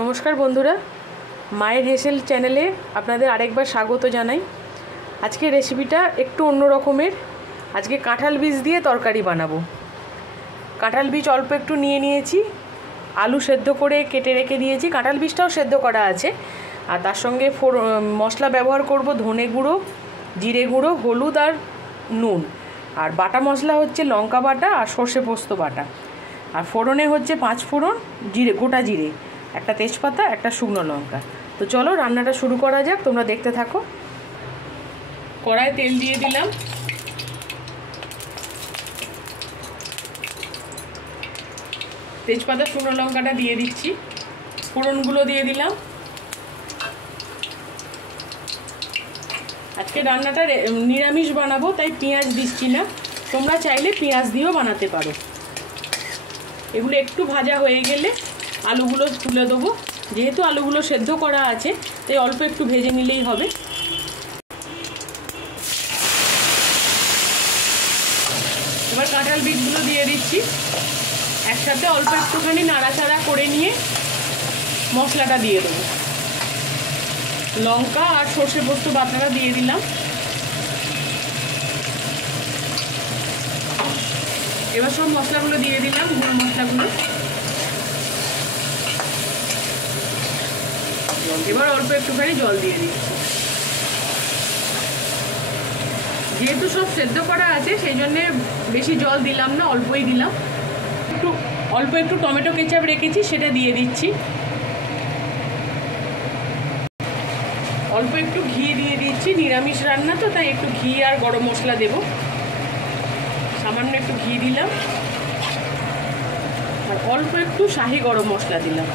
নমস্কার বন্ধুরা, মায়ের হেসেল চ্যানেলে আপনাদের আরেকবার স্বাগত জানাই। আজকে রেসিপিটা একটু অন্য রকমের। আজকে কাঁঠাল বীজ দিয়ে তরকারি বানাবো। কাঁঠাল বীজ অল্প একটু নিয়ে নিয়েছি, আলু সেদ্ধ করে কেটে রেখে দিয়েছি, কাঁঠাল বীজটাও সেদ্ধ করা আছে। আর তার সঙ্গে মশলা ব্যবহার করব ধনে গুঁড়ো, জিরে গুঁড়ো, হলুদ আর নুন। আর বাটা মশলা হচ্ছে লঙ্কা বাটা আর সর্ষে পোস্ত বাটা। আর ফোড়নে হচ্ছে 5 ফোড়ন, জিরে, গোটা জিরে, একটা তেজপাতা, একটা শুকনো লঙ্কা। তো চলো রান্নাটা শুরু করা যাক, তোমরা দেখতে থাকো। কড়ায় তেল দিয়ে দিলাম, তেজপাতা শুকনো লঙ্কাটা দিয়ে দিচ্ছি, ফোড়নগুলো দিয়ে দিলাম। আজকে রান্নাটা নিরামিষ বানাবো, তাই পেঁয়াজ দিচ্ছি না, তোমরা চাইলে পেঁয়াজ দিয়েও বানাতে পারো। এগুলো একটু ভাজা হয়ে গেলে আলুগুলো তুলে দেবো। যেহেতু আলুগুলো সেদ্ধ করা আছে তাই অল্প একটু ভেজে নিলেই হবে। এবার কাঁঠাল বীজগুলো দিয়ে দিচ্ছি, একসাথে অল্প একটুখানি নাড়াচাড়া করে নিয়ে মশলাটা দিয়ে দেবো। লঙ্কা আর সর্ষে পোস্ত বাটাটা দিয়ে দিলাম। এবার সব মশলাগুলো দিয়ে দিলাম, গুঁড়ো মশলাগুলো। এবার অল্প একটুখানি জল দিয়ে দিচ্ছি। যেহেতু সব সেদ্ধ করা আছে সেই জন্যে বেশি জল দিলাম না, অল্পই দিলাম। অল্প একটু টমেটো কেচাপ রেখেছি, সেটা দিয়ে দিচ্ছি। অল্প একটু ঘি দিয়ে দিচ্ছি, নিরামিষ রান্না তো তাই একটু ঘি আর গরম মশলা দেব। সামান্য একটু ঘি দিলাম আর অল্প একটু শাহি গরম মশলা দিলাম।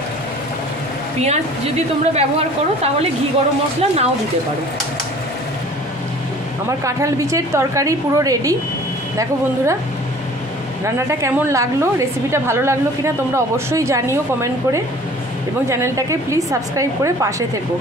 পেঁয়াজ যদি তোমরা ব্যবহার করো তাহলে ঘি গরম মশলা নাও দিতে পারো। আমার কাঁঠাল বীজের তরকারি পুরো রেডি। দেখো বন্ধুরা, রান্নাটা কেমন লাগলো, রেসিপিটা ভালো লাগলো কিনা তোমরা অবশ্যই জানিও কমেন্ট করে, এবং চ্যানেলটাকে প্লিজ সাবস্ক্রাইব করে পাশে থেকো।